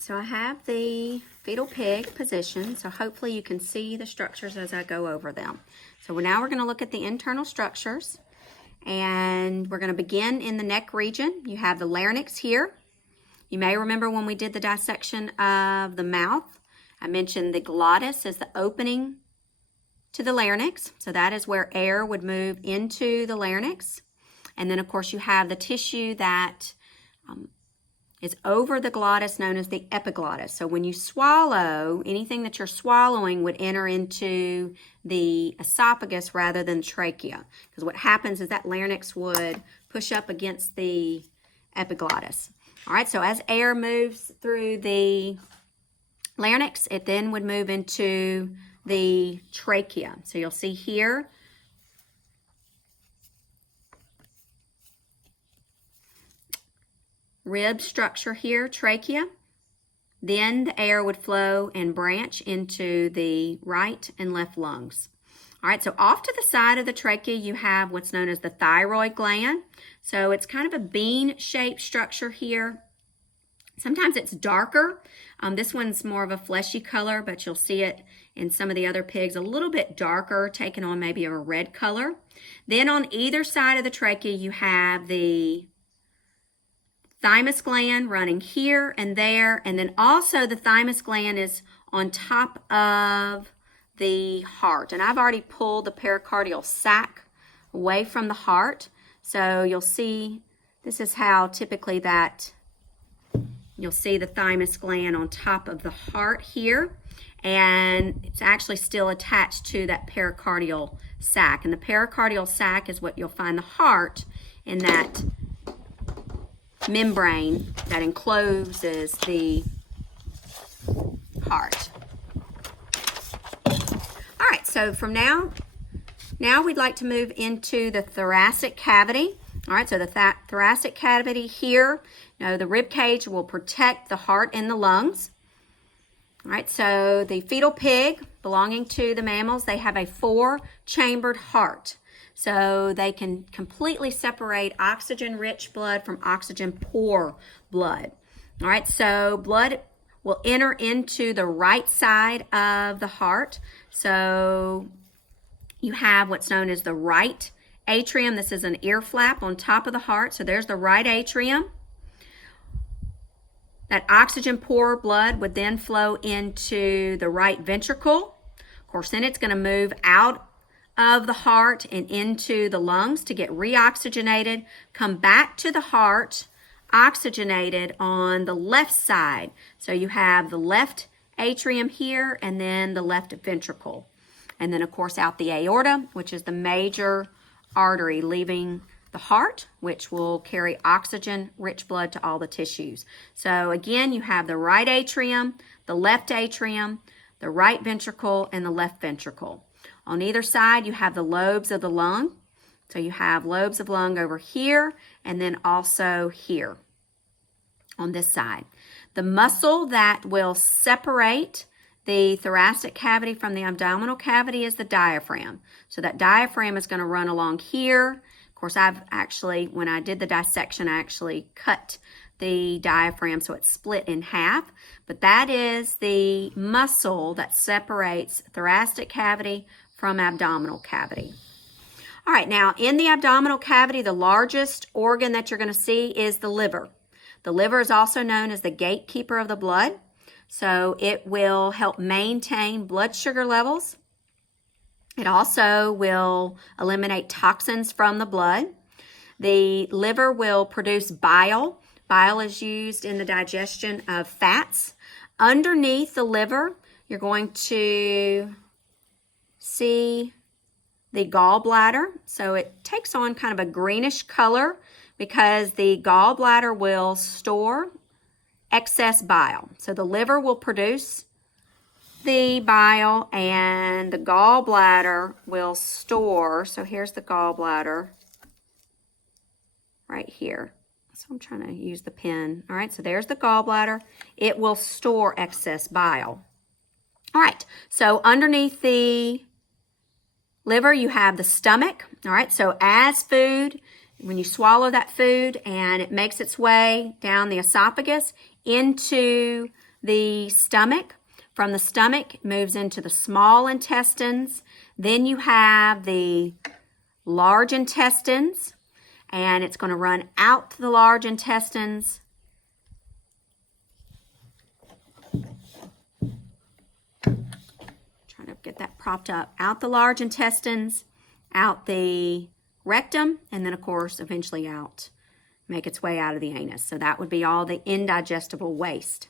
right, so I have the fetal pig position, so hopefully you can see the structures as I go over them. So now we're going to look at the internal structures, and we're going to begin in the neck region. You have the larynx here. You may remember when we did the dissection of the mouth, I mentioned the glottis as the opening to the larynx. So that is where air would move into the larynx. And then, of course, you have the tissue that is over the glottis, known as the epiglottis. So when you swallow, anything that you're swallowing would enter into the esophagus rather than trachea. Because what happens is that larynx would push up against the epiglottis. All right, so as air moves through the larynx, it then would move into the trachea. So you'll see here, rib structure here, trachea. Then the air would flow and branch into the right and left lungs. All right, so off to the side of the trachea, you have what's known as the thyroid gland. So it's kind of a bean-shaped structure here. Sometimes it's darker. This one's more of a fleshy color, but you'll see it in some of the other pigs a little bit darker, taking on maybe a red color. Then on either side of the trachea, you have the thymus gland running here and there, and then also the thymus gland is on top of the heart. And I've already pulled the pericardial sac away from the heart, so you'll see this is how typically that you'll see the thymus gland on top of the heart here, and it's actually still attached to that pericardial sac. And the pericardial sac is what you'll find the heart in that membrane that encloses the heart. All right, so from now we'd like to move into the thoracic cavity. All right, so the thoracic cavity here, the rib cage will protect the heart and the lungs. All right, so the fetal pig belonging to the mammals, they have a 4-chambered heart. So they can completely separate oxygen-rich blood from oxygen-poor blood. All right, so blood will enter into the right side of the heart. So you have what's known as the right atrium. This is an ear flap on top of the heart. So there's the right atrium. That oxygen-poor blood would then flow into the right ventricle. Of course, then it's going to move out of the heart and into the lungs to get reoxygenated, come back to the heart, oxygenated on the left side. So you have the left atrium here and then the left ventricle. And then, of course, out the aorta, which is the major artery leaving the heart, which will carry oxygen-rich blood to all the tissues. So again, you have the right atrium, the left atrium, the right ventricle, and the left ventricle. On either side, you have the lobes of the lung. So you have lobes of lung over here and then also here on this side. The muscle that will separate the thoracic cavity from the abdominal cavity is the diaphragm. So that diaphragm is going to run along here. Of course, when I did the dissection, I actually cut the diaphragm so it's split in half. But that is the muscle that separates thoracic cavity from abdominal cavity. All right, now in the abdominal cavity, the largest organ that you're going to see is the liver. The liver is also known as the gatekeeper of the blood. So it will help maintain blood sugar levels. It also will eliminate toxins from the blood. The liver will produce bile. Bile is used in the digestion of fats. Underneath the liver, you're going to see the gallbladder. So it takes on kind of a greenish color because the gallbladder will store excess bile. So the liver will produce the bile and the gallbladder will store. So here's the gallbladder right here. So I'm trying to use the pen. All right, so there's the gallbladder. It will store excess bile. All right, so underneath the liver, you have the stomach. All right, so as food, when you swallow that food and it makes its way down the esophagus into the stomach. From the stomach, it moves into the small intestines. Then you have the large intestines, and it's going to run out to the large intestines. Trying to get that propped up. Out the large intestines, out the rectum, and then of course eventually out, make its way out of the anus. So that would be all the indigestible waste.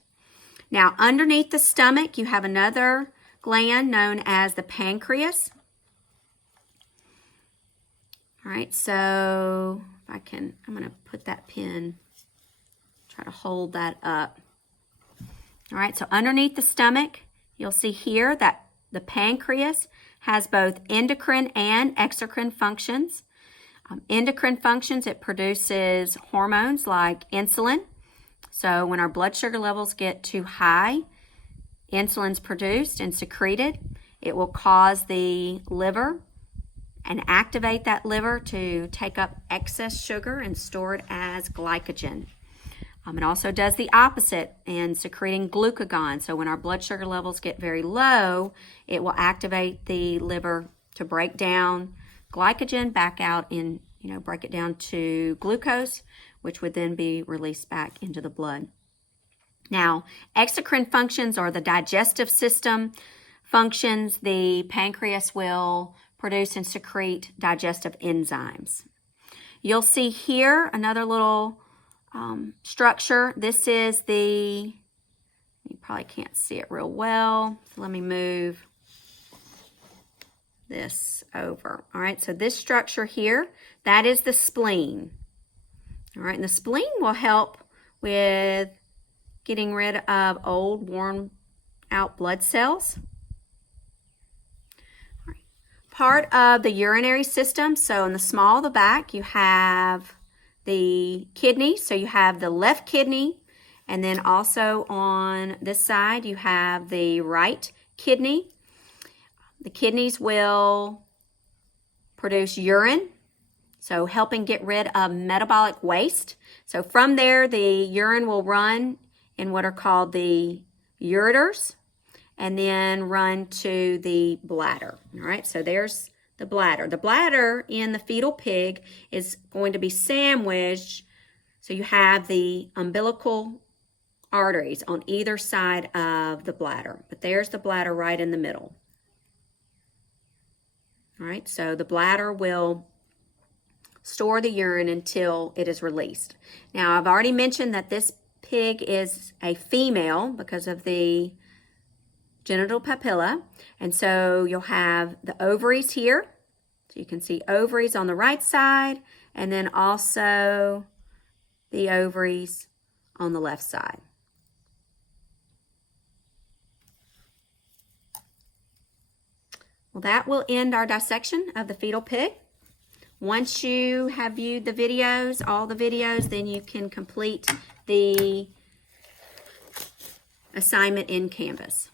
Now underneath the stomach you have another gland known as the pancreas. All right, so if I can, I'm going to put that pin, try to hold that up. All right, so underneath the stomach you'll see here that the pancreas has both endocrine and exocrine functions. Endocrine functions, it produces hormones like insulin. So when our blood sugar levels get too high, insulin's produced and secreted. It will cause the liver and activate that liver to take up excess sugar and store it as glycogen. It also does the opposite in secreting glucagon. So when our blood sugar levels get very low, it will activate the liver to break down glycogen back out in, break it down to glucose, which would then be released back into the blood. Now, exocrine functions are the digestive system functions. The pancreas will produce and secrete digestive enzymes. You'll see here another little structure. This is you probably can't see it real well, so let me move this over. All right, so this structure here, that is the spleen. All right, and the spleen will help with getting rid of old, worn out blood cells. All right. Part of the urinary system, so in the small of the back, you have the kidney. So you have the left kidney, and then also on this side, you have the right kidney. The kidneys will produce urine, so helping get rid of metabolic waste. So from there, the urine will run in what are called the ureters and then run to the bladder. All right, so there's the bladder. The bladder in the fetal pig is going to be sandwiched, so you have the umbilical arteries on either side of the bladder, but there's the bladder right in the middle. All right, so the bladder will store the urine until it is released. Now, I've already mentioned that this pig is a female because of the genital papilla, and so you'll have the ovaries here. So you can see ovaries on the right side, and then also the ovaries on the left side. Well, that will end our dissection of the fetal pig. Once you have viewed the videos, all the videos, then you can complete the assignment in Canvas.